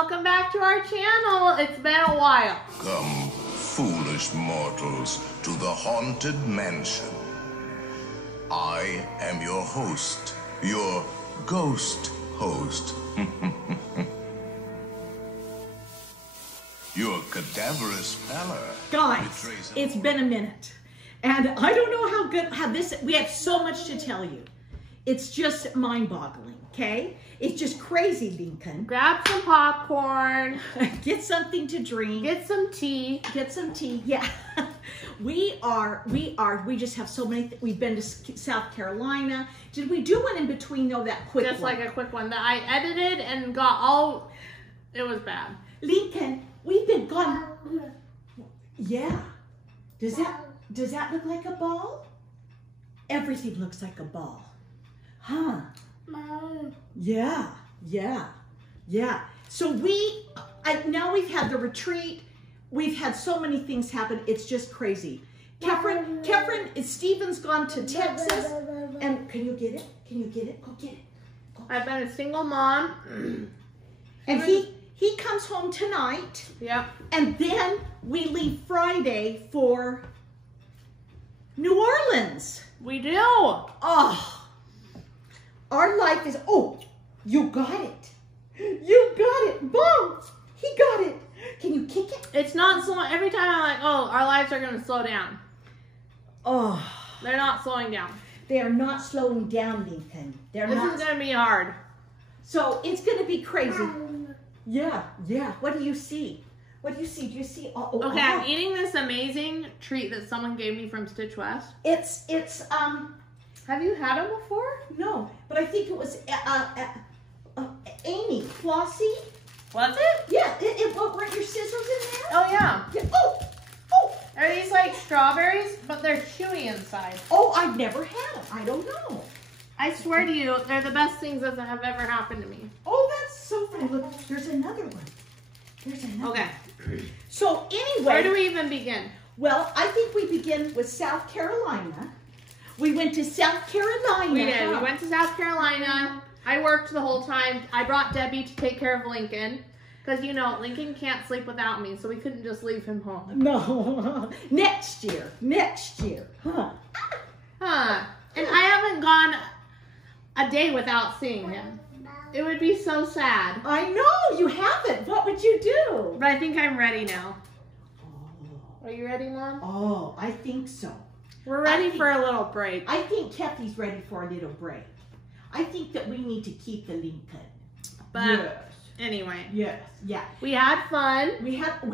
welcome back to our channel. It's been a while. Come, foolish mortals, to the haunted mansion. I am your host, your ghost host. Your cadaverous pallor. Guys, it's been a minute. And I don't know we have so much to tell you. It's just mind-boggling, okay? It's just crazy, Lincoln. Grab some popcorn. Get something to drink. Get some tea. Get some tea, yeah. We just have so many, we've been to South Carolina. Did we do one in between, though, that quick Just one? like a quick one that I edited and got all, it was bad. Lincoln, we've been gone. Yeah. Does that look like a ball? Everything looks like a ball. Huh? Yeah. So now we've had the retreat. We've had so many things happen. It's just crazy. Kefren, Steven's gone to Texas. And can you get it? Can you get it? Go get it. Go. I've been a single mom. And he comes home tonight. Yep. And then we leave Friday for New Orleans. We do. Oh, our life is, you got it. You got it. Boom. He got it. Can you kick it? It's not slow. Every time I'm like, our lives are going to slow down. Oh. They're not slowing down. They are not slowing down, Lincoln. This is going to be hard. So it's going to be crazy. Yeah. What do you see? What do you see? Do you see? Okay, I'm eating this amazing treat that someone gave me from Stitch West. It's Have you had them before? No, but I think it was Amy, Flossie. Was it? Yeah. Weren't your scissors in there? Oh yeah. Oh. Are these like strawberries? But they're chewy inside. Oh, I've never had them. I don't know. I swear to you, they're the best things that have ever happened to me. Oh, that's so funny. Look, there's another one. There's another Okay. one. So anyway. Where do we even begin? Well, I think we begin with South Carolina. We went to South Carolina. We did. We went to South Carolina. I worked the whole time. I brought Debbie to take care of Lincoln. Because, Lincoln can't sleep without me, so we couldn't just leave him home. No. Next year. Huh. And I haven't gone a day without seeing him. It would be so sad. I know, you haven't. What would you do? But I think I'm ready now. Oh. Are you ready, Mom? Oh, I think so. We're ready for a little break. I think Kathy's ready for a little break. I think that we need to keep the Lincoln. But yes. Anyway. Yes. Yeah. We had fun.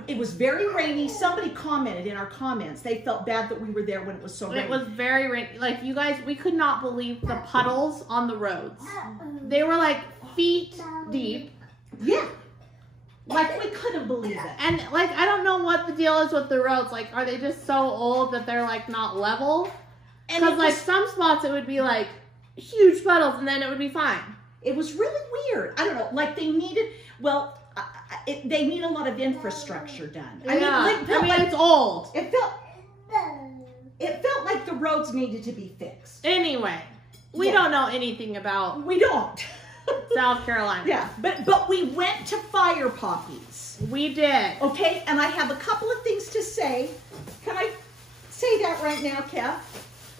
It was very rainy. Somebody commented in our comments. They felt bad that we were there when it was so rainy. It was very rainy. Like, you guys, we could not believe the puddles on the roads. They were like feet deep. Yeah. Like, we couldn't believe it. And, like, I don't know what the deal is with the roads. Like, are they just so old that they're, like, not level? Because, like, some spots it would be, like, huge puddles, and then it would be fine. It was really weird. I don't know. Like, they needed, they need a lot of infrastructure done. Yeah. Like, it's old. It felt like the roads needed to be fixed. Anyway, we don't know anything about... We don't. South Carolina. Yeah, but we went to Fire Poppies. We did. Okay, and I have a couple of things to say. Can I say that right now, Kev?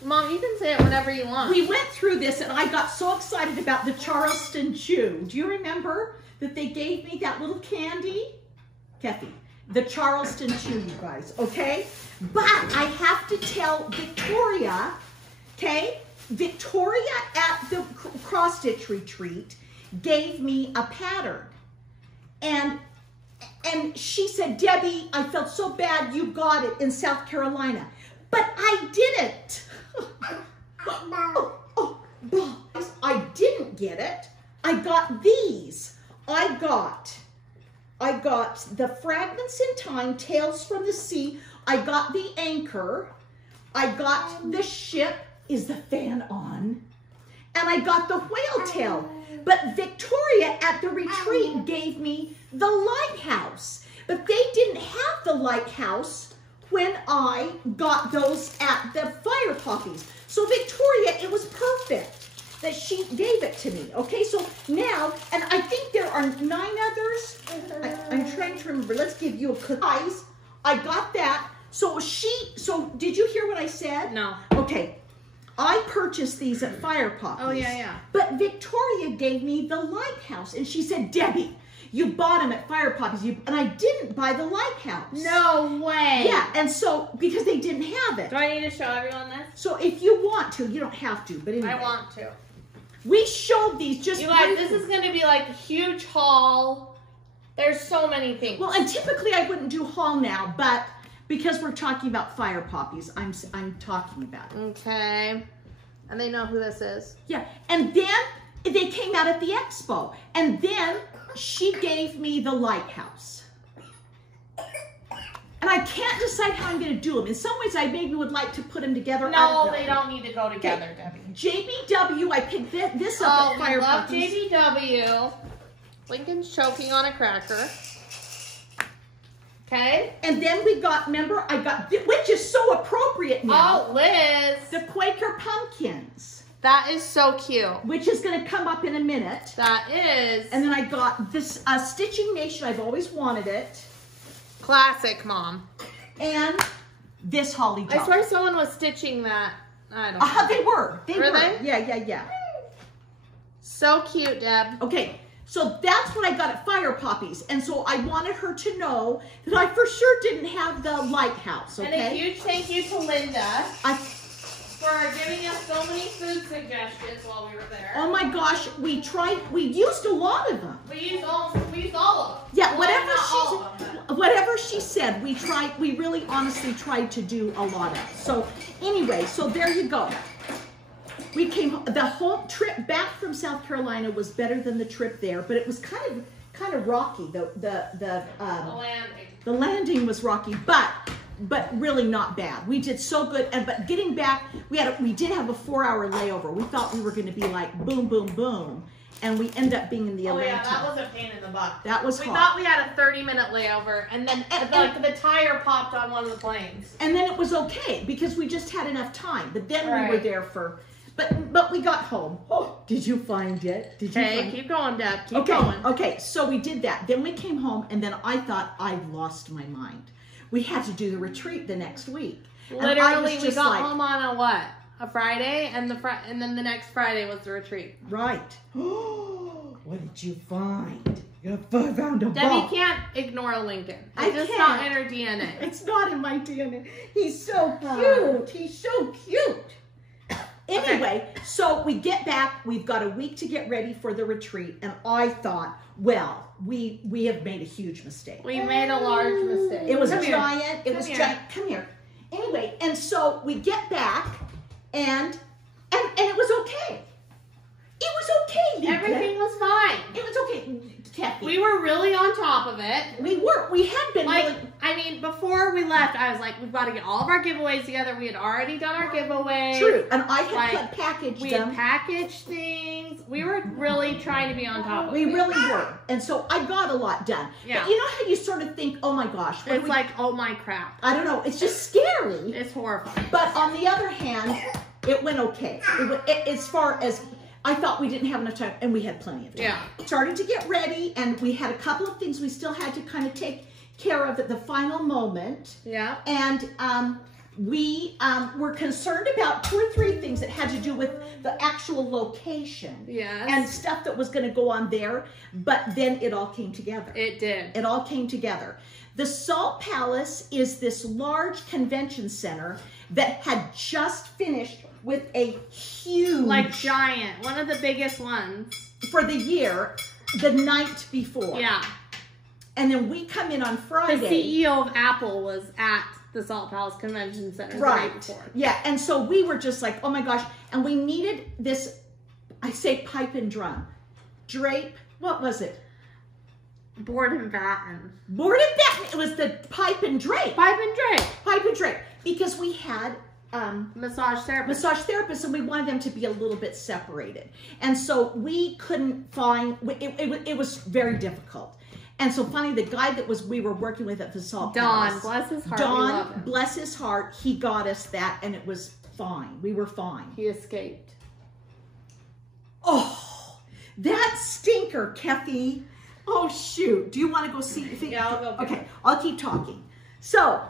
Mom, you can say it whenever you want. We went through this, and I got so excited about the Charleston Chew. Do you remember that they gave me that little candy? Kathy, the Charleston Chew, you guys, okay? But I have to tell Victoria, okay? Victoria at the cross-stitch retreat gave me a pattern. And she said, Debbie, I felt so bad you got it in South Carolina. But I didn't. I didn't get it. I got these. I got the Fragments in Time, Tales from the Sea. I got the Anchor. I got the Ship. Is the fan on? And I got the Whale Tail. But Victoria at the retreat gave me the Lighthouse. But they didn't have the Lighthouse when I got those at the Fire Poppies. So Victoria, it was perfect that she gave it to me. Okay, so now, and I think there are 9 others. to remember. Let's give you a cookie. Guys, I got that. So did you hear what I said? No. Okay. I purchased these at Fire Poppies. Oh, yeah. But Victoria gave me the Lighthouse. And she said, Debbie, you bought them at Fire Poppies. And I didn't buy the Lighthouse. No way. Yeah, and so, because they didn't have it. Do I need to show everyone this? So if you want to, you don't have to, but anyway. I want to. We showed these just You guys, this is going to be like a huge haul. There's so many things. Well, and typically I wouldn't do haul now, but because we're talking about Fire Poppies, I'm talking about it. Okay. And they know who this is. Yeah, and then they came out at the expo, and then she gave me the Lighthouse. And I can't decide how I'm going to do them. In some ways, I maybe would like to put them together. No, they don't need to go together, Debbie. JBW, I picked this up at Fire Poppies. JBW. Lincoln's choking on a cracker. Okay. And then we got, remember, I got, which is so appropriate now. Oh, Liz. The Quaker Pumpkins. That is so cute. Which is going to come up in a minute. That is. And then I got this Stitching Nation. I've always wanted it. Classic, Mom. And this Holly Jolly. I swear someone was stitching that. I don't know. They were. Were they? Yeah. So cute, Deb. Okay. So that's what I got at Fire Poppies. And so I wanted her to know that I for sure didn't have the Lighthouse, okay? And a huge thank you to Linda for giving us so many food suggestions while we were there. Oh my gosh, we used a lot of them. We used all of them. Yeah, Well, whatever she said, we really honestly tried to do a lot of. So anyway, so there you go. We came, the whole trip back from South Carolina was better than the trip there, but it was kind of rocky. The landing. The landing was rocky, but really not bad. We did so good, but getting back, we did have a 4-hour layover. We thought we were going to be like boom, boom, boom, and we ended up being in the Atlanta. Oh yeah, that was a pain in the butt. That was We hot. thought we had a 30-minute layover, and then the tire popped on one of the planes. And then it was okay because we just had enough time. But then Right. we were there for. But we got home. Oh, did you find it? Did you Okay, find keep going, Deb. Keep going. Okay, so we did that. Then we came home, and then I thought I lost my mind. We had to do the retreat the next week. Literally, we got home on a what? A Friday, and then the next Friday was the retreat. Right. What did you find? You found a Debbie ball. can't ignore Lincoln. I It's just can't. not in her DNA. It's not in my DNA. He's so cute. He's so cute. Anyway, so we get back. We've got a week to get ready for the retreat, and I thought, well, we have made a huge mistake. We made a large mistake. It was Come here. giant. It was here. giant. Come here. Anyway, and so we get back, and it was okay. It was okay, Lisa. Everything was fine. It was okay, Kathy. We were really on top of it. We had been Like, really. I mean, before we left, I was like, we've got to get all of our giveaways together. We had already done our giveaway. True, and I had Like, packaged We them. had packaged things. We were really trying to be on top of We it. really were, and so I got a lot done. Yeah. But you know how you sort of think, oh my gosh, what do It's we-" like, oh my crap. I don't know, it's just scary. It's horrifying. But on the other hand, it went okay. As far as I thought we didn't have enough time, and we had plenty of time. Yeah. Started to get ready, and we had a couple of things we still had to kind of take care of at the final moment. Yeah. And we were concerned about 2 or 3 things that had to do with the actual location. Yes. And stuff that was going to go on there, but then it all came together. It did. It all came together. The Salt Palace is this large convention center that had just finished with a huge, Like giant. One of the biggest ones. for the year, the night before. Yeah. And then we come in on The Friday. CEO of Apple was at the Salt Palace Convention Center the night Right. before. Yeah, and so we were just like, oh my gosh. And we needed this, I say pipe and drum. Drape, what was it? Board and batten. Board and batten. It was the pipe and drape. Pipe and drape. Pipe and drape. Because we had Massage therapist. massage therapists, and we wanted them to be a little bit separated. And so we couldn't find, it was very difficult. And so finally, the guy that we were working with at the Salt Don, Palace, bless his heart. we love Don, him. bless his heart, he got us that, and it was fine. We were fine. He escaped. Oh, that stinker, Kathy. Oh, shoot. Do you want to go see? Yeah, I'll go. Okay, I'll keep talking. So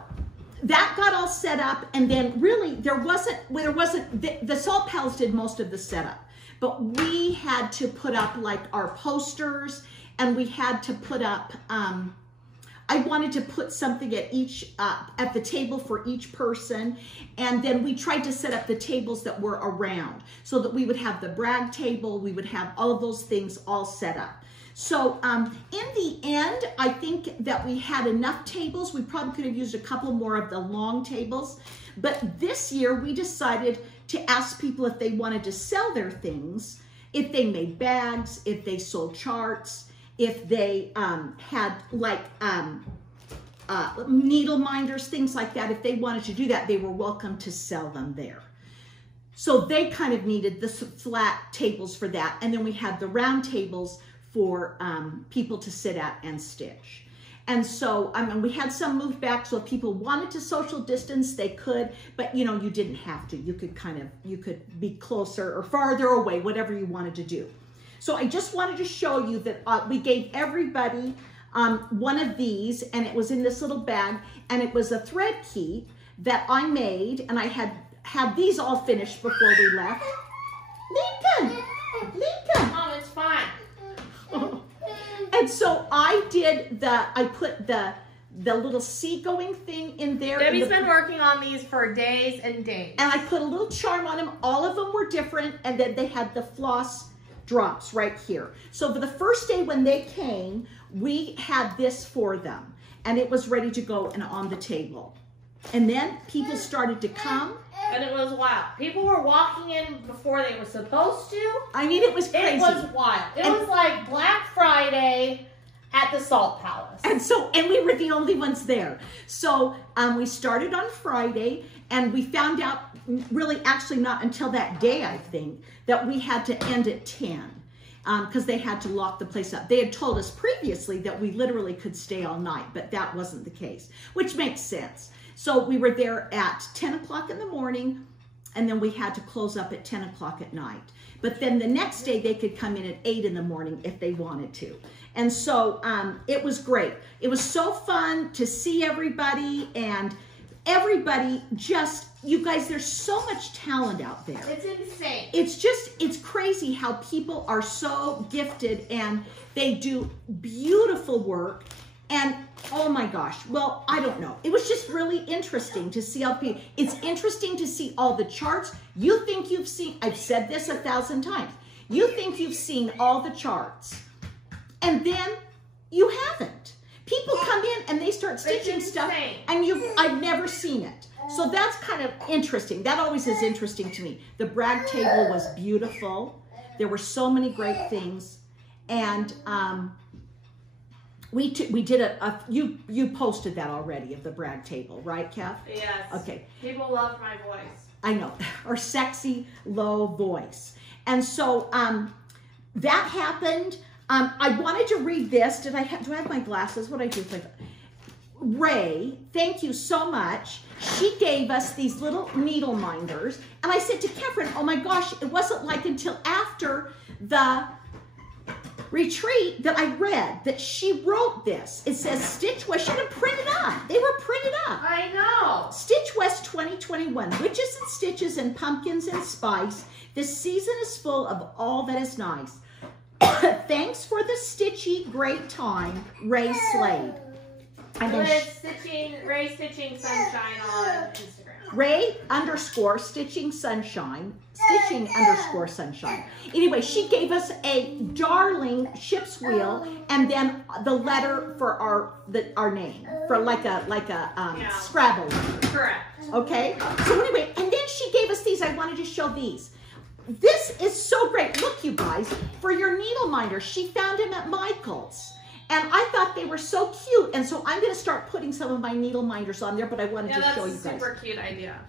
that got all set up, and then really the Salt Pals did most of the setup, but we had to put up like our posters, and we had to put up, I wanted to put something at at the table for each person. And then we tried to set up the tables that were around so that we would have the brag table, we would have all of those things all set up. So in the end, I think that we had enough tables. We probably could have used a couple more of the long tables. But this year we decided to ask people if they wanted to sell their things, if they made bags, if they sold charts, if they had like needle minders, things like that. If they wanted to do that, they were welcome to sell them there. So they kind of needed the flat tables for that. And then we had the round tables for people to sit at and stitch. And so, we had some moved back, so if people wanted to social distance, they could, but you know, you didn't have to. You could be closer or farther away, whatever you wanted to do. So I just wanted to show you that we gave everybody one of these, and it was in this little bag, and it was a thread key that I made, and I had these all finished before we left. Lincoln! Mom, it's fine. And so I put the little seagoing thing in there. Debbie's been working on these for days and days. And I put a little charm on them. All of them were different, and then they had the floss drops right here. So for the first day when they came, we had this for them, and it was ready to go and on the table. And then people started to come. And it was wild. People were walking in before they were supposed to. I mean, it was crazy. It was wild. It was like Black Friday at the Salt Palace. And we were the only ones there. So we started on Friday, and we found out, really actually not until that day, I think, that we had to end at 10 because they had to lock the place up. They had told us previously that we literally could stay all night, but that wasn't the case, which makes sense. So we were there at 10 o'clock in the morning, and then we had to close up at 10 o'clock at night. But then the next day they could come in at 8 in the morning if they wanted to. And so it was great. It was so fun to see everybody, and everybody just, you guys, there's so much talent out there. It's insane. It's crazy how people are so gifted, and they do beautiful work. And oh my gosh, well, I don't know. It was just really interesting to see how people, it's interesting to see all the charts. You think you've seen, I've said this 1,000 times, you think you've seen all the charts, and then you haven't. People come in and they start stitching stuff, and I've never seen it. So that's kind of interesting. That always is interesting to me. The brag table was beautiful. There were so many great things. And we did you posted that already of the brag table, right, Kath? Yes. Okay. People loved my voice. I know, our sexy low voice. And so that happened. I wanted to read this. Do I have my glasses? What do I do? Ray, thank you so much. She gave us these little needle minders. And I said to Catherine, oh my gosh, it wasn't like until after the retreat that I read that she wrote this. It says Stitch West. She didn't print it up. They were printed up. I know. Stitch West 2021. Witches and stitches and pumpkins and spice. This season is full of all that is nice. Thanks for the stitchy great time, Ray Slade. And then Ray Stitching Sunshine on Instagram. Ray_Stitching Sunshine. Stitching_Sunshine. Anyway, she gave us a darling ship's wheel, and then the letter for our name, for like a Scrabble. Correct. Okay. So anyway, and then she gave us these. I wanted to show these. This is so great. Look, you guys, for your needle minder. She found them at Michael's. And I thought they were so cute. And so I'm going to start putting some of my needle minders on there, but I wanted to show you guys. That's a super cute idea.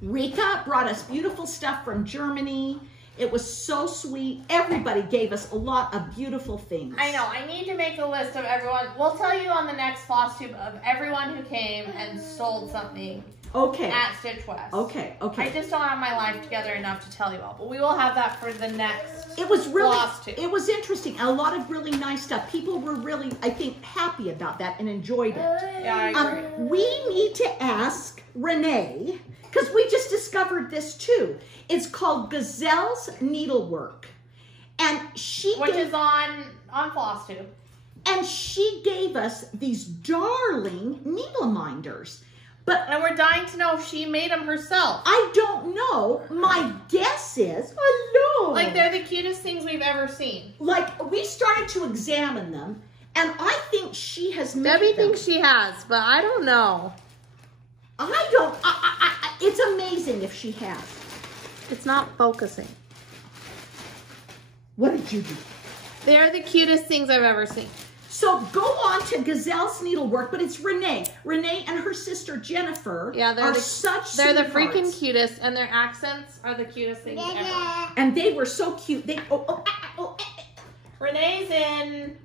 Rika brought us beautiful stuff from Germany. It was so sweet. Everybody gave us a lot of beautiful things. I know. I need to make a list of everyone. We'll tell you on the next Flosstube of everyone who came and sold something. Okay. At Stitch West. Okay. I just don't have my life together enough to tell you all, but we will have that for the next. It was really, Flosstube. it was interesting. A lot of really nice stuff. People were really, I think, happy about that and enjoyed it. Yeah, I agree. We need to ask Renee, because we just discovered this too. It's called Gazelle's Needlework. And Which is on Flosstube. And she gave us these darling needle minders. And we're dying to know if she made them herself. I don't know. My guess is, hello. Like, they're the cutest things we've ever seen. Like, we started to examine them, and I think she has made Debbie them. thinks she has, but I don't know. I don't, it's amazing if she has. It's not focusing. What did you do? They're the cutest things I've ever seen. So go on to Gazelle's Needlework, but it's Renee. Renee and her sister Jennifer are such They're the sweethearts. freaking cutest, and their accents are the cutest things ever. And they were so cute. They Renee's in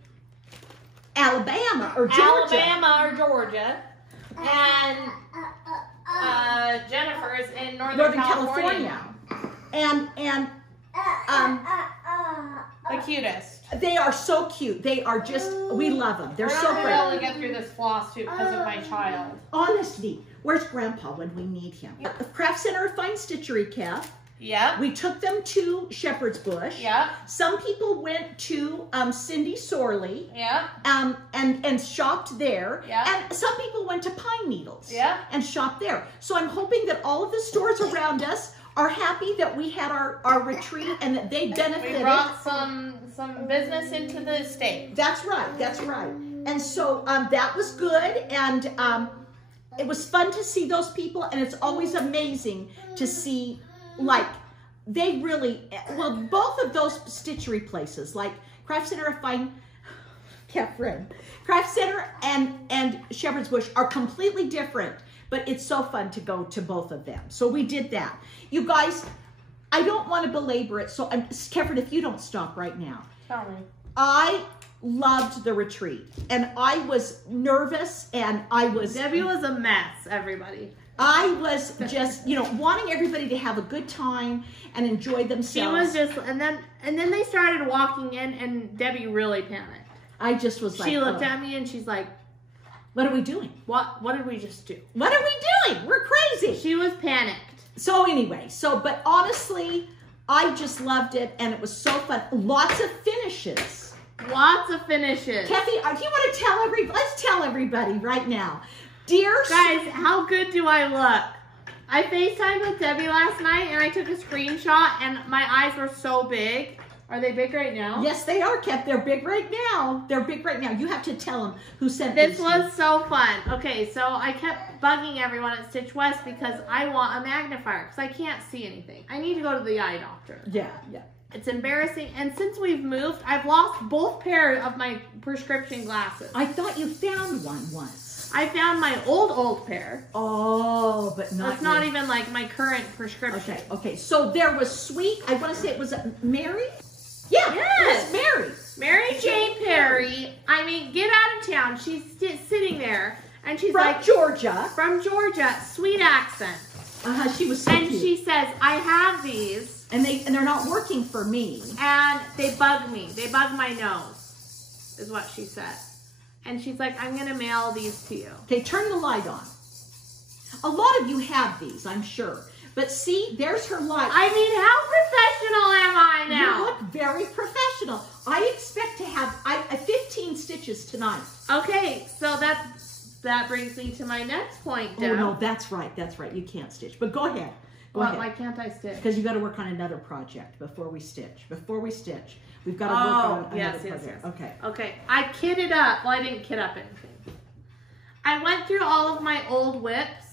Alabama or Georgia. and Jennifer's in Northern California. And the cutest. they are so cute. They are just, we love them. They're We're so not great. going to be able to get through this Flosstube because of my child. Honestly, where's Grandpa when we need him? Craft Center of Fine Stitchery, Kev. Yeah. We took them to Shepherd's Bush. Yeah. Some people went to Cindy Sorley. Yeah. And shopped there. Yeah. And some people went to Pine Needles. Yeah. And shopped there. So I'm hoping that all of the stores around us are happy that we had our retreat and that they benefited. We brought some business into the state. That's right. That's right. And so that was good. And it was fun to see those people. And it's always amazing to see, like, they really, well, both of those stitchery places, like Craft Center of Fine, Catherine, Craft Center and Shepherd's Bush are completely different, but it's so fun to go to both of them. So we did that. You guys, I don't want to belabor it, so Catherine, if you don't stop right now. Tell me. I loved the retreat, and I was nervous, and Debbie was a mess, everybody. I was just, wanting everybody to have a good time and enjoy themselves. She was just, and then they started walking in, and Debbie really panicked. I just was like, she looked at me and she's like, "What are we doing? What did we just do? What are we doing? We're crazy." She was panicked. So anyway, but honestly, I just loved it, and it was so fun. Lots of finishes. Lots of finishes. Kathy, do you want to tell everybody? Let's tell everybody right now. Dear guys, how good do I look? I FaceTimed with Debbie last night and I took a screenshot and my eyes were so big. Are they big right now? Yes, they are, Kat. They're big right now. They're big right now. You have to tell them who sent this. This was so fun. Okay, so I kept bugging everyone at Stitch West because I want a magnifier because I can't see anything. I need to go to the eye doctor. Yeah. It's embarrassing. And since we've moved, I've lost both pairs of my prescription glasses. I thought you found one once. I found my old pair. Oh, but not. That's not even like my current prescription. Okay. So there was Sweet. I want to say it was Mary. Yeah, yes, Mary. Mary Jane Perry. I mean, get out of town. She's sitting there, and she's from Georgia. From Georgia, sweet accent. She was so cute. And she says, "I have these, and they're not working for me, and they bug me. They bug my nose," is what she said. And she's like, "I'm gonna mail these to you." Okay, turn the light on. A lot of you have these, I'm sure. But see, there's her light. I mean, how professional am I now? You look very professional. I expect to have 15 stitches tonight. Okay, so that brings me to my next point, Deb. Oh, no, that's right. You can't stitch. But go ahead. Go ahead. Why can't I stitch? Because you got to work on another project before we stitch. We've got to work on another project. Yes. Okay, I kitted up. Well, I didn't kit up anything. I went through all of my old whips.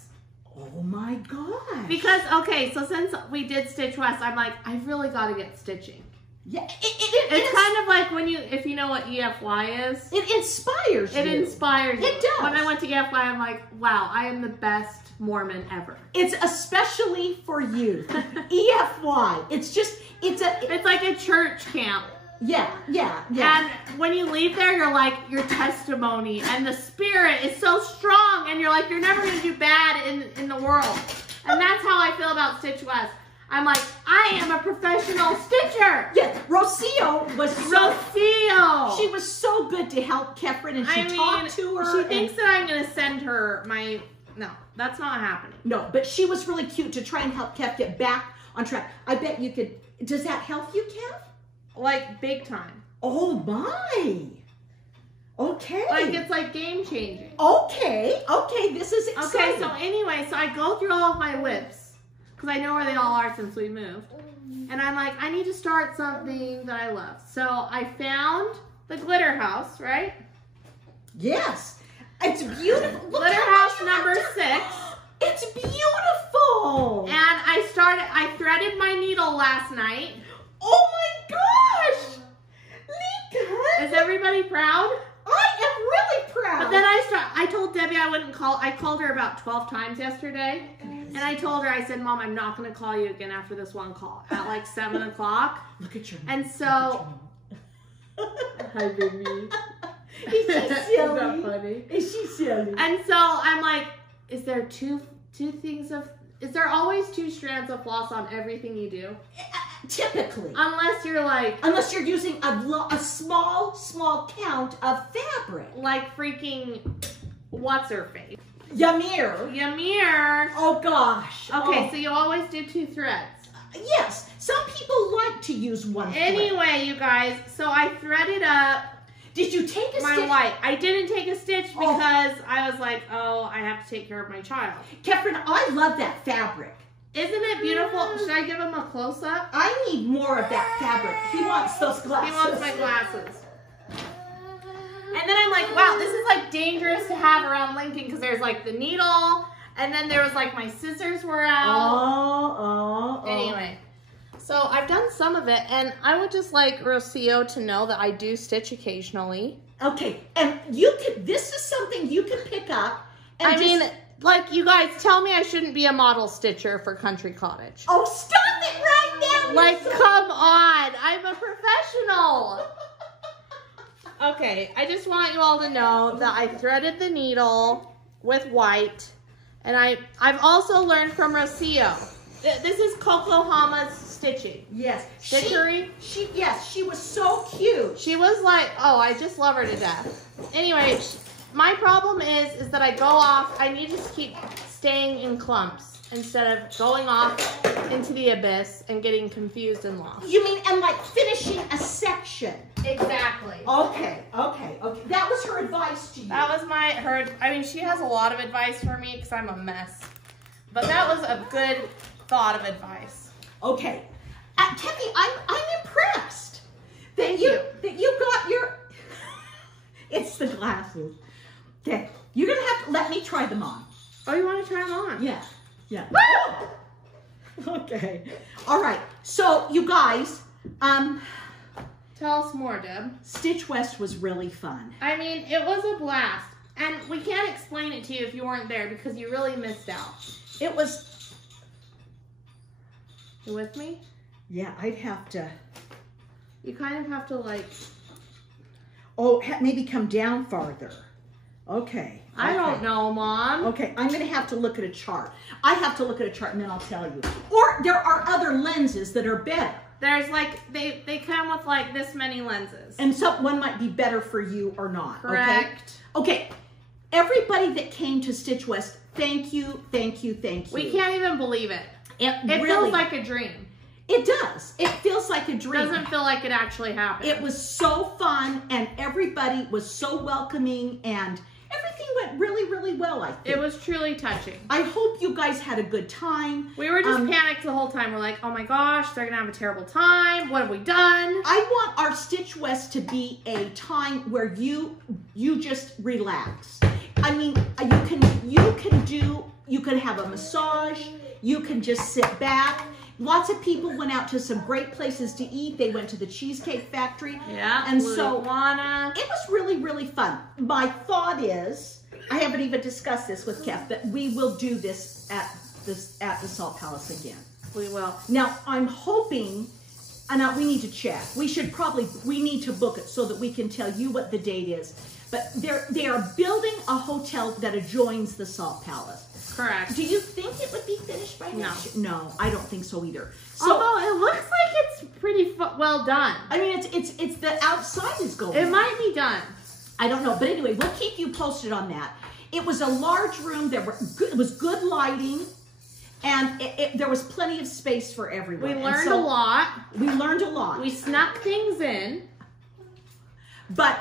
Oh my gosh. Because, okay, so since we did Stitch West, I'm like, I really got to get stitching. Yeah, it's kind of like if you know what EFY is. It inspires you. It inspires you. It does. When I went to EFY, I'm like, wow, I am the best Mormon ever. It's especially for you. EFY. It's like a church camp. Yeah, yeah, yeah. And when you leave there, you're like, your testimony and the spirit is so strong, and you're like, you're never gonna do bad in the world. And that's how I feel about Stitch West. I'm like, I am a professional stitcher. Yeah, Rocio was Rocio. She was so good to help Kefren, and she talked to her. She thinks that I'm gonna send her my. No, that's not happening. No, but she was really cute to try and help Kef get back on track. I bet you could. Does that help you, Kef? Like big time. Oh my. Okay. Like it's like game changing. Okay. Okay. This is exciting. Okay. So anyway, so I go through all of my whips because I know where they all are since we moved, and I'm like, I need to start something that I love. So I found the glitter house, right? Yes. It's beautiful. Look glitter house number 6. It's beautiful. And I threaded my needle last night. Oh my gosh! Lincoln! Is everybody proud? I am really proud. But then I told Debbie I wouldn't call. I called her about 12 times yesterday. And I told her, I said, Mom, I'm not going to call you again after this one call at like 7 o'clock. Look at your And so. Hi, baby. Is she silly? Is that funny? Is she silly? And so I'm like, is there two things of. Is there always 2 strands of floss on everything you do? Typically. Unless you're like... Unless you're using a small count of fabric. Like freaking... What's her face? Ymir. Ymir. Oh, gosh. Okay, so you always do 2 threads. Yes. Some people like to use one thread. Anyway, you guys, so I threaded up... Did you take a stitch? My white. I didn't take a stitch because I was like, oh, I have to take care of my child. Kefren, I love that fabric. Isn't it beautiful? Should I give him a close-up? I need more of that fabric. He wants those glasses. He wants my glasses. And then I'm like, wow, this is like dangerous to have around Lincoln because there's like the needle, and then there was like my scissors were out. Anyway. So I've done some of it, and I would just like Rocio to know that I do stitch occasionally. Okay, and this is something you can pick up. And I mean, like you guys tell me I shouldn't be a model stitcher for Country Cottage. Oh, stop it right now! Like, come on, I'm a professional. Okay, I just want you all to know that I threaded the needle with white, and I've also learned from Rocio. This is Kokohama's stitching. Yes. Stitchery. She was so cute. She was like, oh, I just love her to death. Anyway, my problem is that I go off. I need to keep staying in clumps instead of going off into the abyss and getting confused and lost. You mean, and like finishing a section. Exactly. Okay. That was her advice to you. That was I mean, she has a lot of advice for me because I'm a mess. But that was a good thought of advice. Okay. Kemi, I'm impressed Thank you. that you got your it's the glasses. Okay. You're gonna have to let me try them on. Oh, you want to try them on? Yeah. Okay. All right. So you guys, tell us more, Deb. Stitch West was really fun. I mean, it was a blast. And we can't explain it to you if you weren't there because you really missed out. It was... You with me? Yeah, I'd have to... You kind of have to like... Oh, maybe come down farther. Okay. I don't know, Mom. Okay, I'm going to have to look at a chart. I have to look at a chart and then I'll tell you. Or there are other lenses that are better. There's like, they come with like this many lenses. And one might be better for you or not. Correct. Okay. Everybody that came to Stitch West, thank you. We can't even believe it. It really feels like a dream. It does. It feels like a dream. It doesn't feel like it actually happened. It was so fun and everybody was so welcoming and everything went really, really well, I think. It was truly touching. I hope you guys had a good time. We were just panicked the whole time. We're like, oh my gosh, they're going to have a terrible time. What have we done? I want our Stitch West to be a time where you just relax. I mean, you can have a massage. You can just sit back. Lots of people went out to some great places to eat. They went to the Cheesecake Factory. Yeah, and so Lana. It was really, really fun. My thought is, I haven't even discussed this with Kef, that we will do this at the Salt Palace again. We will. Now, I'm hoping we need to check. We need to book it so that we can tell you what the date is. But they are building a hotel that adjoins the Salt Palace. Correct. Do you think it would be finished by next year? No, I don't think so either. So, although it looks like it's pretty well done. I mean, it's the outside is going. It might be done. I don't know, but anyway, we'll keep you posted on that. It was a large room. It was good lighting, and there was plenty of space for everyone. We learned a lot. We learned a lot. We snuck things in. But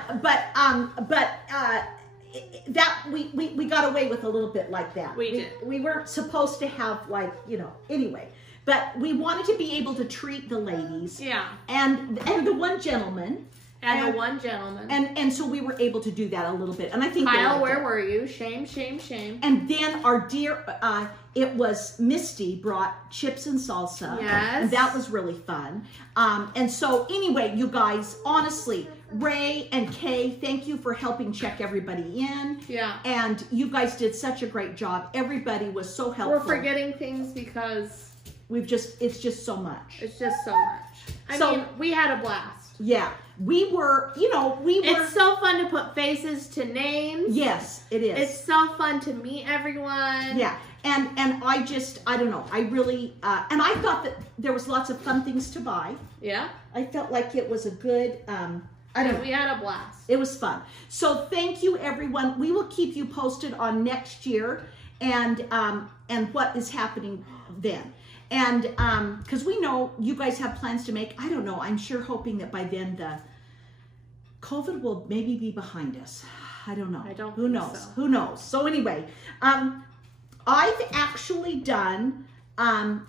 that we got away with a little bit like that. We did. We weren't supposed to have, like, you know, anyway. But we wanted to be able to treat the ladies. Yeah. And the one gentleman. And the one gentleman. And so we were able to do that a little bit. And I think Kyle, where were you? Shame, shame, shame. And then our dear, it was Misty brought chips and salsa. Yes. And that was really fun. And so anyway, you guys, honestly, Ray and Kay, thank you for helping check everybody in. Yeah. And you guys did such a great job. Everybody was so helpful. We're forgetting things because it's just so much. It's just so much. I mean, we had a blast. Yeah. We were. It's so fun to put faces to names. Yes, it is. It's so fun to meet everyone. Yeah. And I don't know. I really, and I thought that there was lots of fun things to buy. Yeah. I felt like it was a good, I don't know. We had a blast. It was fun. So thank you, everyone. We will keep you posted on next year and what is happening then. And because we know you guys have plans to make. I don't know. I'm sure hoping that by then the COVID will maybe be behind us. I don't know. I don't. Who knows? So. Who knows? So anyway, I've actually done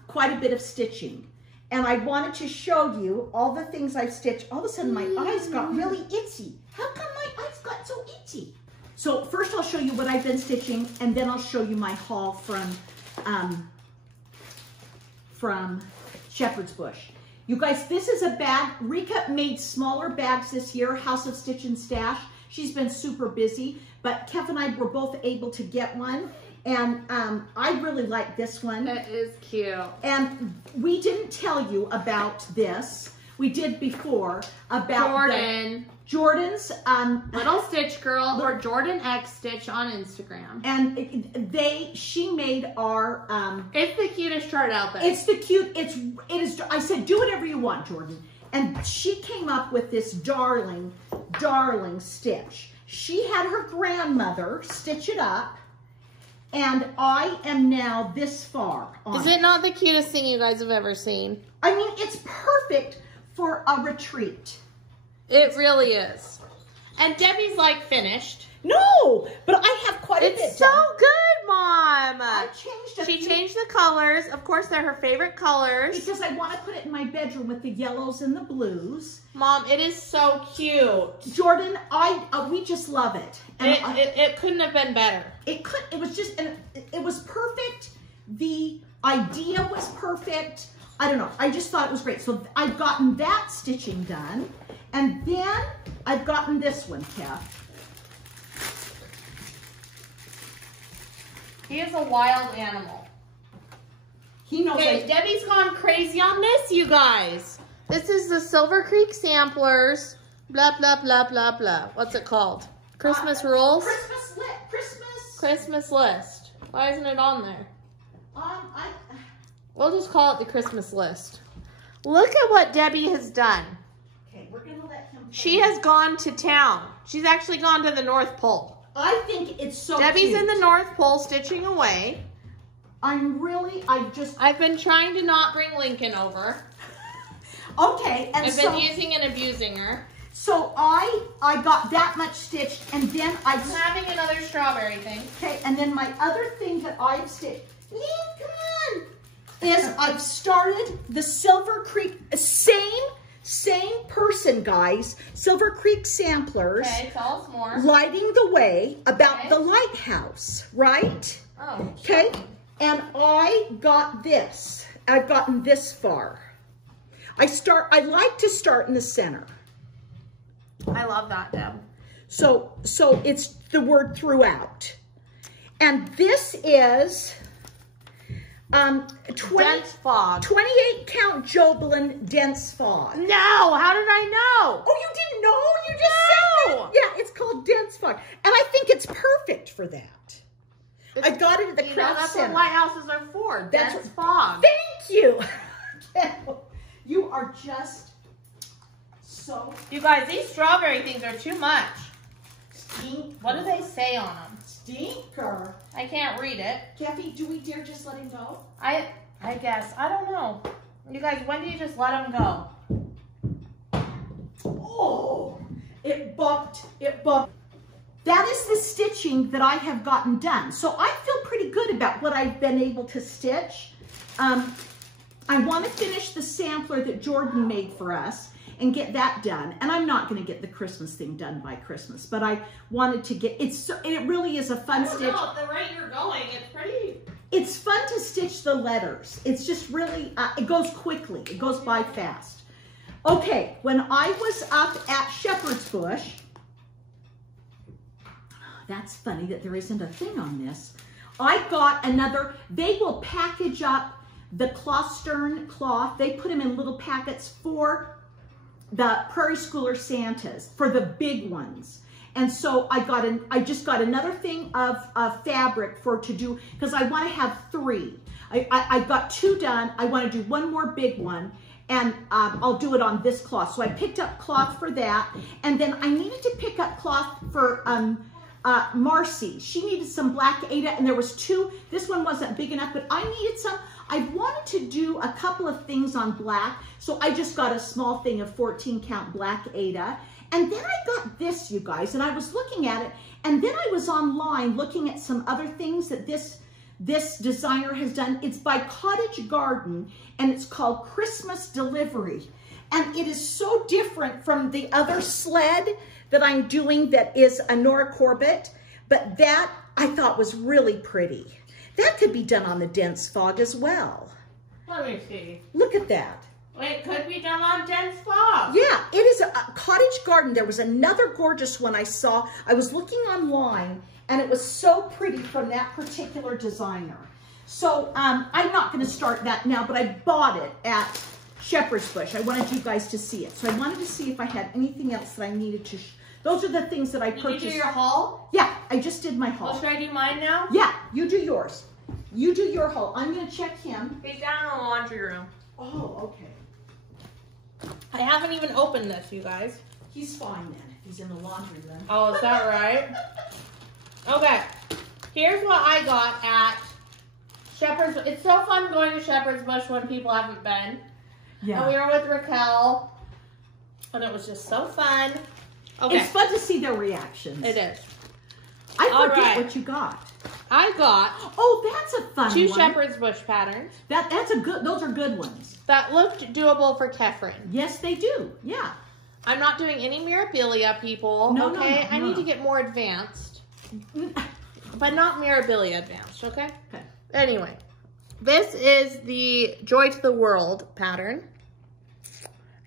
quite a bit of stitching. And I wanted to show you all the things I've stitched. All of a sudden, my eyes got really itchy. How come my eyes got so itchy? So first I'll show you what I've been stitching, and then I'll show you my haul from Shepherd's Bush. You guys, this is a bag. Rika made smaller bags this year, House of Stitch and Stash. She's been super busy, but Kev and I were both able to get one. And I really like this one. That is cute. And we didn't tell you about this. We did before about Jordan's Little Stitch Girl or Jordan X Stitch on Instagram. And she made our it's the cutest chart out there. It's the cute. It is. I said, do whatever you want, Jordan. And she came up with this darling stitch. She had her grandmother stitch it up. And I am now this far on it. Is it not the cutest thing you guys have ever seen? I mean, it's perfect for a retreat. It really is. And Debbie's like finished. No, but I have quite a bit. It's so good, Mom. She changed the colors. Of course, they're her favorite colors. Because I want to put it in my bedroom with the yellows and the blues. Mom, it is so cute. Jordan, we just love it. And it couldn't have been better. It was perfect. The idea was perfect. I don't know. I just thought it was great. So I've gotten that stitching done. And then I've gotten this one, Kev. He is a wild animal. He knows. Okay, Debbie's gone crazy on this, you guys. This is the Silver Creek Samplers. Blah, blah, blah, blah, blah. What's it called? Christmas rules? Christmas list. Why isn't it on there? We'll just call it the Christmas list. Look at what Debbie has done. Okay, we're gonna let him. She has gone to town. She's actually gone to the North Pole. I think it's so Debbie's cute. in the North Pole stitching away. I've been trying to not bring Lincoln over. Okay, and I've been using and abusing her. So I got that much stitched, and then I'm having another strawberry thing. Okay, and then my other thing that I've stitched, come on, is I've started the Silver Creek, same person, guys. Silver Creek Samplers. Okay, tell us more. Lighting the way about the lighthouse, right? Oh. Okay, and I got this. I've gotten this far. I like to start in the center. I love that, Deb. So it's the word throughout. And this is Dense fog. 28 count Jobelin dense fog. No, how did I know? Oh, you didn't know? You just said it. Yeah, it's called dense fog. And I think it's perfect for that. I got it at the craft that's center. what lighthouses are for. That's Dense fog. Thank you. You are just so... You guys, these strawberry things are too much. Stinker. What do they say on them? Stinker. I can't read it. Kathy, do we dare just let him go? I guess. I don't know. You guys, when do you just let them go? Oh, it bumped. It bumped. That is the stitching that I have gotten done. So I feel pretty good about what I've been able to stitch. I want to finish the sampler that Jordan made for us and get that done. And I'm not going to get the Christmas thing done by Christmas, but I wanted to get, it really is a fun stitch. No, at the rate you're going, it's pretty. It's fun to stitch the letters. It's just really, it goes quickly. It goes by fast. Okay, when I was up at Shepherd's Bush, that's funny that there isn't a thing on this. I got another, they will package up the cloth stern cloth. They put them in little packets for the Prairie Schooler Santas, for the big ones. And so I just got another thing of fabric to do, because I want to have 3. I got 2 done. I want to do 1 more big one, and I'll do it on this cloth. So I picked up cloth for that, and then I needed to pick up cloth for Marcy. She needed some black Ada, and there was 2. This one wasn't big enough, but I needed some. I wanted to do a couple of things on black, so I just got a small thing of 14 count black Ada. And then I got this, you guys, and I was looking at it, and then I was online looking at some other things that this designer has done. It's by Cottage Garden, and it's called Christmas Delivery. And it is so different from the other sled that I'm doing that is a Nora Corbett, but that I thought was really pretty. That could be done on the dense fog as well. Let me see. Look at that. It could be done on dense fog. Yeah, it is a Cottage Garden. There was another gorgeous one I saw. I was looking online, and it was so pretty from that particular designer. So I'm not going to start that now, but I bought it at Shepherd's Bush. I wanted you guys to see it. So I wanted to see if I had anything else that I needed to... Those are the things that I purchased. Did you do your haul? Yeah, I just did my haul. Well, should I do mine now? Yeah, you do yours. You do your haul. I'm going to check him. He's down in the laundry room. Oh, okay. I haven't even opened this, you guys. He's fine then. He's in the laundry room. Oh, is that right? Okay. Here's what I got at Shepherd's. It's so fun going to Shepherd's Bush when people haven't been. Yeah. And we were with Raquel, and it was just so fun. Okay. It's fun to see their reactions. It is. I forget what you got. I got that's a fun 2 one. Shepherd's Bush patterns. That's a good. Those are good ones. That looked doable for Kefren. Yes, they do. Yeah. I'm not doing any Mirabilia, people. No, okay? no. I need to get more advanced. But not Mirabilia advanced, okay? Okay. Anyway, this is the Joy to the World pattern.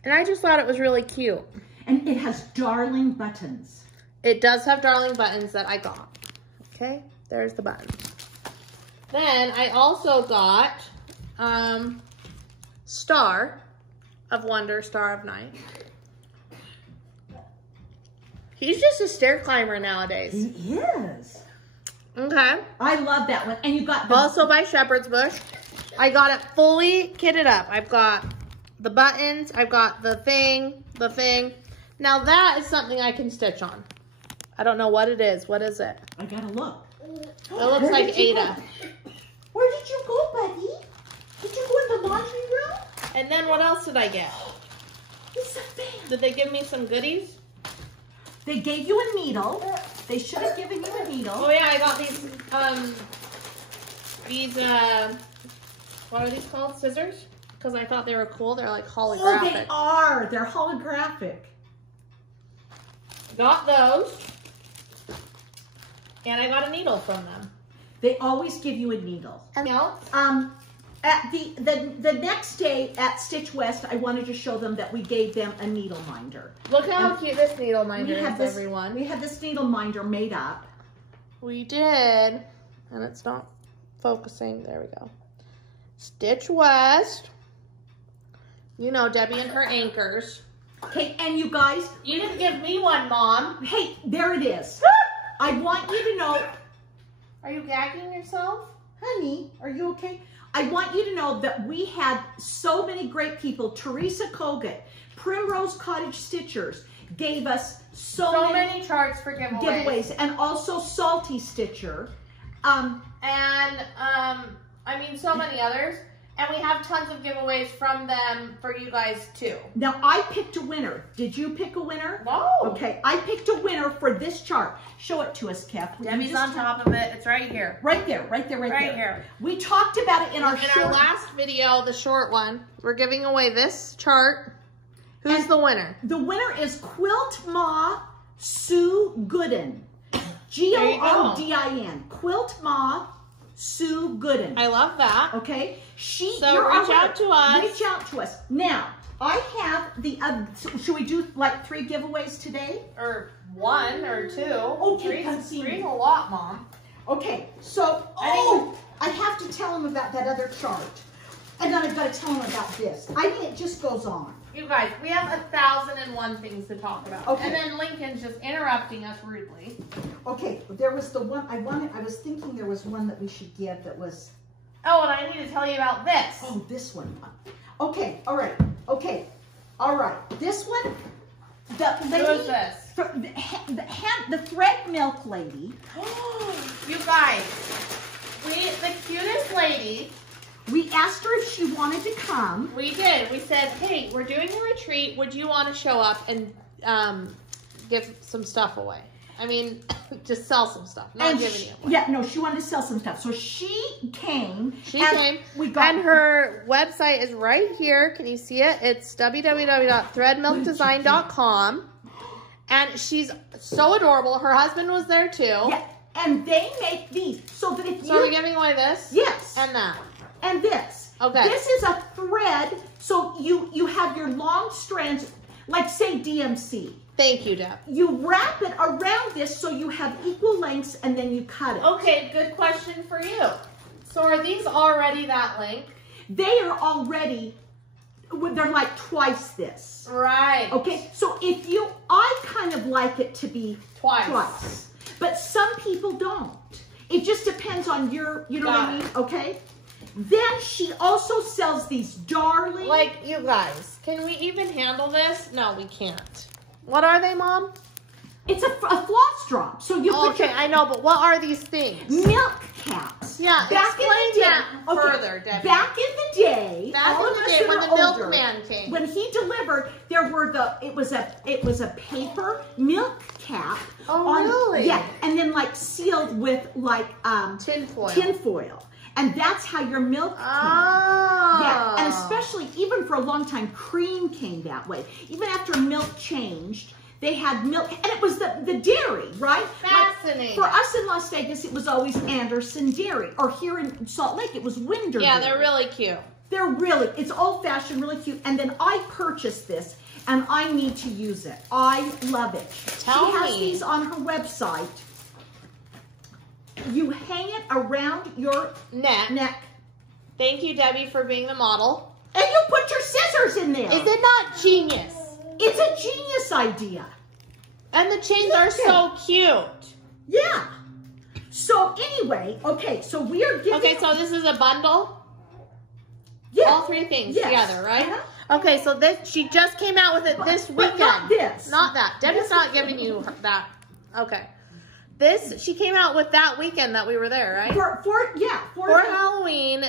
And I just thought it was really cute. And it has darling buttons. It does have darling buttons that I got. Okay, there's the buttons. Then I also got Star of Wonder, Star of Night. He's just a stair climber nowadays. He is. Okay. I love that one. And you got the... Also by Shepherd's Bush. I got it fully kitted up. I've got the buttons. I've got the thing. Now that is something I can stitch on. I don't know what it is. What is it? I gotta look. It looks like Ada. Where did you go, buddy? Did you go in the laundry room? And then what else did I get? It's a fan. Did they give me some goodies? They gave you a needle. They should have given you a needle. Oh yeah, I got these, what are these called? Scissors? Because I thought they were cool. They're like holographic. Oh, they are. They're holographic. Got those. And I got a needle from them. They always give you a needle. Anything else? At the next day at Stitch West, I wanted to show them that we gave them a needle minder. Look how cute this needle minder is, everyone. We had this needle minder made up. We did. And it's not focusing. There we go. Stitch West. You know, Debbie and her anchors. Okay, and you guys. You didn't give me one, Mom. Hey, there it is. I want you to know. Are you gagging yourself? Honey, are you okay? I want you to know that we had so many great people. Teresa Kogut, Primrose Cottage Stitchers gave us so many charts for giveaways. And also Salty Stitcher. I mean, so many others. And we have tons of giveaways from them for you guys, too. Now, I picked a winner. Did you pick a winner? No. Okay, I picked a winner for this chart. Show it to us, Kath. Debbie's on top of it. It's right here. Right there, right there, right there. Right here. We talked about it in our last video, the short one. We're giving away this chart. Who's the winner? The winner is Quilt Ma Sue Gooden. Godin. Quilt Ma Sue Gooden. I love that. Okay. So reach out to us. Reach out to us. Now, I have the, should we do like 3 giveaways today? Or 1 or 2. Okay. Three's a lot, Mom. Okay. So, I have to tell them about that other chart. And then I've got to tell them about this. I mean, it just goes on. You guys, we have 1,001 things to talk about. Okay. And then Lincoln's just interrupting us rudely. Okay, there was the one I was thinking there was one that we should give that was. Oh, and I need to tell you about this. Oh, this one. Okay, all right. Okay, all right. This one. The lady. Who is this? The thread milk lady. You guys, the cutest lady. We asked her if she wanted to come. We did. We said, hey, we're doing a retreat. Would you want to show up and give some stuff away? I mean, just sell some stuff. Not giving it away. Yeah, no, she wanted to sell some stuff. So she came. And her website is right here. Can you see it? It's www.threadmilkdesign.com. And she's so adorable. Her husband was there too. Yeah, and they make these. So that if So are we giving away this? Yes. And that. And this. Okay. This is a thread, so you have your long strands, like say DMC. Thank you, Deb. You wrap it around this so you have equal lengths and then you cut it. Okay, good question for you. So are these already that length? They are already, they're like twice this. Right. Okay, so I kind of like it to be twice. But some people don't. It just depends on your, you know what I mean? Okay. Then she also sells these darling. Like, you guys, can we even handle this? No, we can't. What are they, Mom? It's a floss drop. So you put I know, but what are these things? Milk caps. Yeah, explain that further, Debbie. Back in the day, when the milkman came, when he delivered, there were it was a paper milk cap. Oh, really? Yeah, and then like sealed with like tin foil. And that's how your milk came. Oh. Yeah, and especially, even for a long time, cream came that way. Even after milk changed, they had milk, and it was the dairy, right? Fascinating. Like, for us in Las Vegas, it was always Anderson Dairy. Or here in Salt Lake, it was Winder Dairy. They're really cute. It's old-fashioned, really cute. And then I purchased this, and I need to use it. I love it. She has these on her website. You hang it around your neck. Thank you, Debbie, for being the model. And you put your scissors in there. Is it not genius? It's a genius idea. And the chains are so cute. Yeah. So anyway, okay, so we are giving... Okay, so this is a bundle? Yeah. All 3 things together, right? Uh-huh. Okay, so she just came out with it this weekend. But not this. Not that. Debbie's not giving you that. Okay. She came out with that weekend that we were there, right? For Halloween,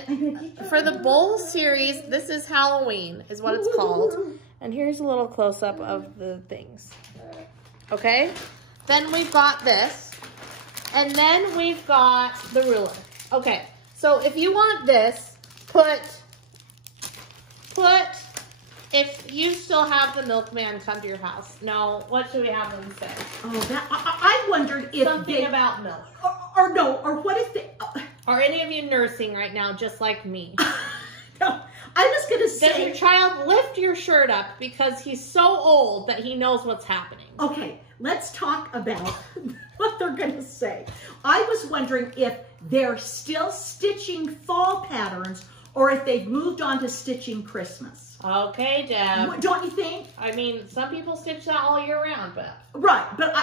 for the Bowl series, this is Halloween, is what it's called. And here's a little close-up of the things. Okay? Then we've got this. And then we've got the ruler. Okay, so if you want this, if you still have the milkman come to your house. No, what should we have them say? Oh, I wondered if something about milk. Or what if they... Are any of you nursing right now, just like me? No, I was going to say... Does your child lift your shirt up because he's so old that he knows what's happening? Okay, let's talk about what they're going to say. I was wondering if they're still stitching fall patterns or if they've moved on to stitching Christmas. Okay, Deb. Don't you think? I mean, some people stitch that all year round, but right. But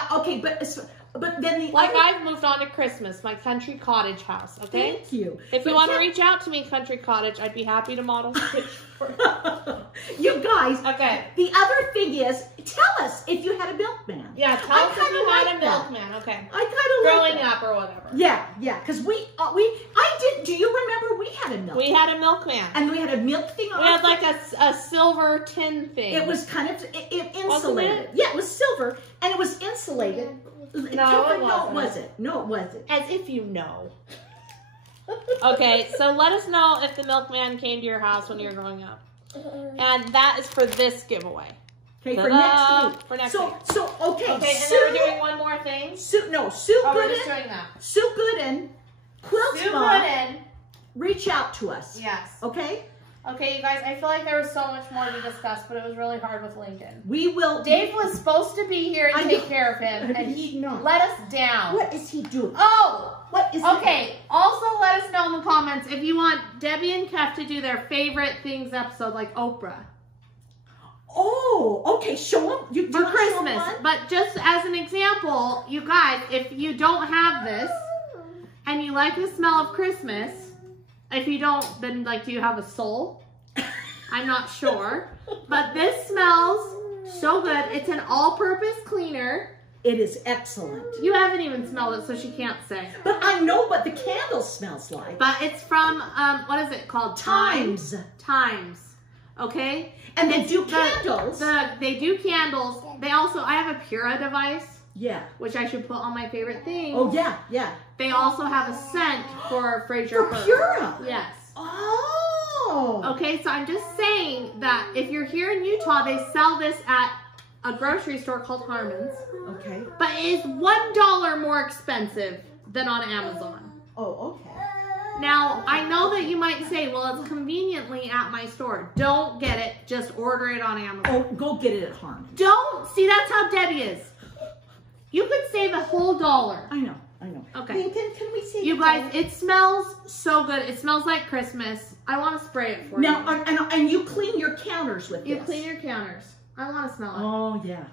but then the like other... I've moved on to Christmas, my country cottage house. Okay. Thank you. If you want to reach out to me, country cottage, I'd be happy to model stitch for you guys. Okay. The other thing is, tell us if you had a milkman. Yeah, tell us if you had a milkman. Okay. I kind of growing up or whatever. Yeah, because I did. Do you remember we had a milkman? We had a milkman, and we had a milk thing on. We had like a silver tin thing. It was kind of insulated. Yeah, it was silver and it was insulated. No, it wasn't. No, it wasn't. As if you know. Okay, so let us know if the milkman came to your house when you were growing up. And that is for this giveaway. Okay, for next week. For next week. Okay, and then we're doing one more thing. Sue we're just doing that. Sue Gooden, Quilt Sue Mom, Gooden. Reach out to us. Yes. Okay? Okay, you guys, I feel like there was so much more to discuss, but it was really hard with Lincoln. We will. Dave was supposed to be here and take care of him, and he let us down. What is he doing? Oh! What is Okay, also let us know in the comments if you want Debbie and Kev to do their favorite things episode, like Oprah. Oh, okay, show them. For Christmas. But just as an example, you guys, if you don't have this, and you like the smell of Christmas, if you don't, then like, do you have a soul? I'm not sure. But this smells so good. It's an all-purpose cleaner. It is excellent. You haven't even smelled it, so she can't say. But I know what the candle smells like. But it's from, what is it called? Times. Okay? And they do candles. They do candles. They also, I have a Pura device. Yeah. Which I should put on my favorite thing. Oh, yeah, yeah. They also have a scent for Fraser For Pura? Yes. Oh. Okay, so I'm just saying that if you're here in Utah, they sell this at a grocery store called Harmon's. Okay. But it is $1 more expensive than on Amazon. Oh, okay. Now, I know that you might say, well, it's conveniently at my store. Don't get it. Just order it on Amazon. Oh, go get it at Harmon's. Don't. See, that's how Debbie is. You could save a whole $1. I know. Okay. Lincoln, can we see? You guys, it smells so good. It smells like Christmas. I want to spray it for you. Now, and you clean your counters with this. You clean your counters. I want to smell it. Oh, yeah.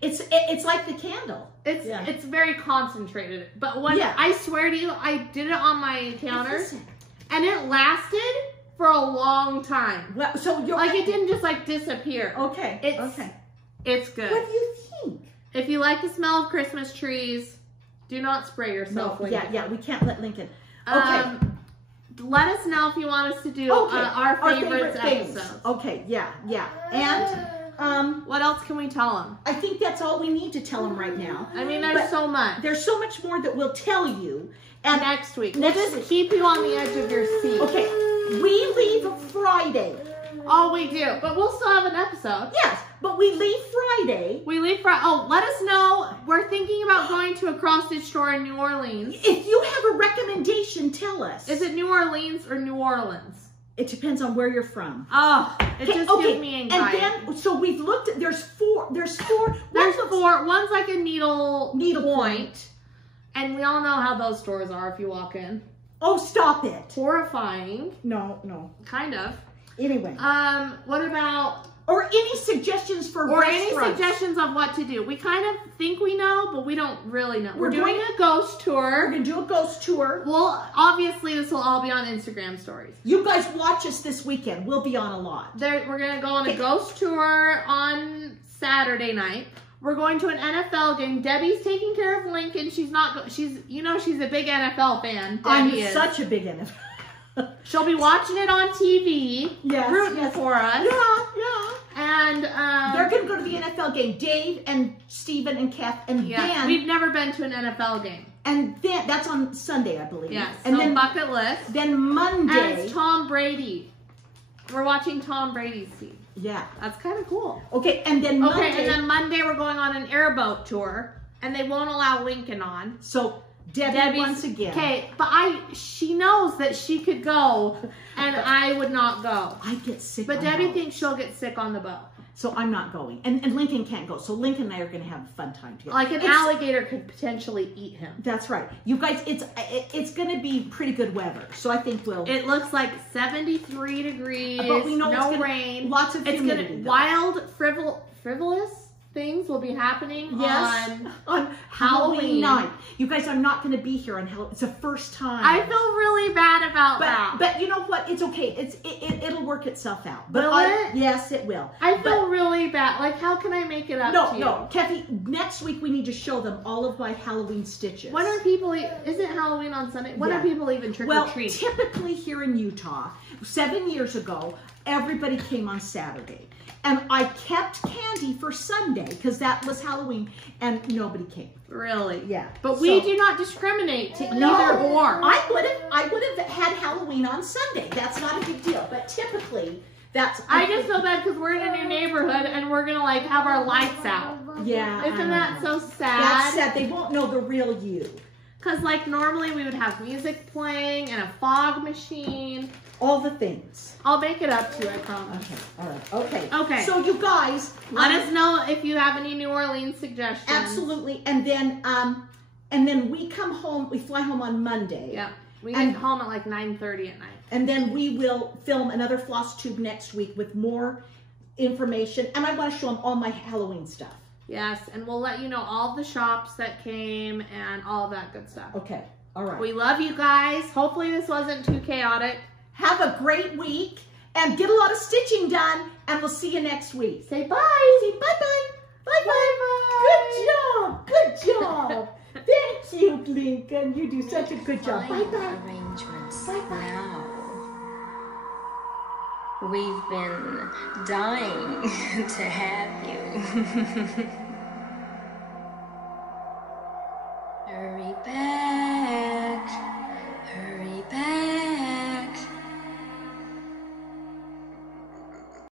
It's like the candle. It's very concentrated. But when I swear to you, I did it on my counters, and it lasted for a long time. Well, so you're like, it didn't just like disappear. Okay. It's good. What do you think? If you like the smell of Christmas trees, do not spray yourself. No, yeah, we can't let Lincoln. Okay. Let us know if you want us to do our favorites episodes. Okay, yeah. And what else can we tell them? I think that's all we need to tell them right now. I mean, there's so much. There's so much more that we'll tell you. And next week. We'll just keep you on the edge of your seat. Okay. We leave Friday. Oh, we do. But we'll still have an episode. Yes, but we leave Friday. Oh, let us know. We're thinking about going to a cross-stitch store in New Orleans. If you have a recommendation, tell us. Is it New Orleans or New Orleans? It depends on where you're from. Oh, it just gives me anxiety. And then, so we've looked at, there's four. There's four. One's like a needle point. And we all know how those stores are if you walk in. Oh, stop it. Horrifying. No. Kind of. Anyway. What about... Or any suggestions for restaurants. Or any suggestions of what to do. We kind of think we know, but we don't really know. We're doing a ghost tour. We're going to do a ghost tour. Well, obviously, this will all be on Instagram stories. You guys watch us this weekend. We'll be on a lot. We're going to go on a ghost tour on Saturday night. We're going to an NFL game. Debbie's taking care of Lincoln. She's a big NFL fan. I'm such a big NFL. She'll be watching it on TV, rooting for us. Yeah. And they're going to go to the NFL game. Dave and Steven and Kath and Dan. We've never been to an NFL game. And then that's on Sunday, I believe. Yes. And so then bucket list. Then Monday. And it's Tom Brady. We're watching Tom Brady's team. Yeah. That's kind of cool. Okay, and then Monday. Okay, and then Monday we're going on an airboat tour, and they won't allow Lincoln on. So Debbie once again. Okay, but she knows that she could go, and I would not go. I get sick. But Debbie thinks she'll get sick on the boat. So I'm not going. And Lincoln can't go. So Lincoln and I are going to have a fun time together. Like an alligator could potentially eat him. That's right. You guys, it's going to be pretty good weather. So I think we'll... It looks like 73 degrees, but we know no rain. Lots of humidity. Wild, frivolous things will be happening on Halloween night. You guys, I'm not going to be here on Halloween. It's the first time. I feel really bad about that. But you know what? It's okay. It'll work itself out. But will it? Yes, it will. I feel really bad. Like, how can I make it up to you? No, Kathy, next week we need to show them all of my Halloween stitches. When are people, isn't Halloween on Sunday? When are people even trick-or-treat? Typically here in Utah, 7 years ago, everybody came on Saturday. And I kept candy for Sunday because that was Halloween, and nobody came. Really? Yeah. But we do not discriminate to either or. I would have had Halloween on Sunday. That's not a big deal. But typically, that's... I just feel bad because we're in a new neighborhood and we're gonna like have our lights out. Yeah. Isn't that so sad? That's sad. They won't know the real you. Because like normally we would have music playing and a fog machine. All the things. I'll make it up to you, I promise. Okay, all right, okay. So you guys... Let us know if you have any New Orleans suggestions. Absolutely. And then we come home, we fly home on Monday. Yeah. We get home at like 9:30 at night. And then we will film another Flosstube next week with more information. And I want to show them all my Halloween stuff. Yes, and we'll let you know all the shops that came and all that good stuff. Okay, all right. We love you guys. Hopefully this wasn't too chaotic. Have a great week and get a lot of stitching done, and we'll see you next week. Say bye. Say bye-bye. Bye-bye. Good job. Thank you, Lincoln. You do such a good job. Bye-bye. Arrangements now. We've been dying to have you. Hurry back.